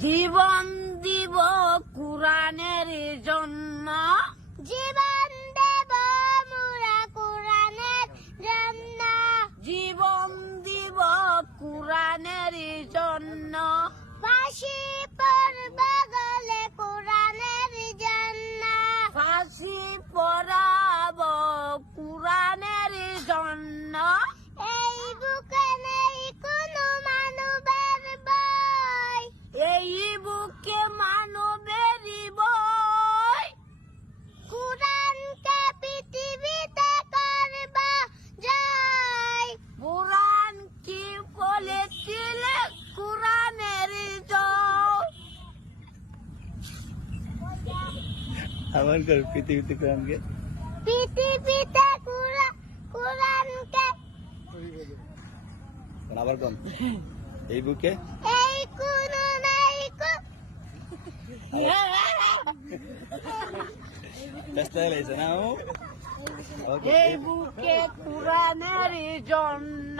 জীবন দিব কুরআনের জন্য, জীবন দেব মোরা কুরআনের জন্য, জীবন দিব কুরআনের জন্য, ফাঁসি পড়ব গলে কুরআনের জন্য, ফাঁসি পড়াব কুরআনের জন্য। এই বুকে নেই কোনো মানবের ভয়, এই বুকে মানবেরই ভয়, কুরআনকে পৃথিবীতে করব জয়। কুরআন কি বলেছিল কুরআনের জয়। আমার ঘর পৃথিবীতে কোরআনকে, পৃথিবীতে কুরআনকে, আবার কোন এই বুকে এই কোনো নাই ব্যস্ত লাগছে না ও? এই বুকে কুরআনের জন্য,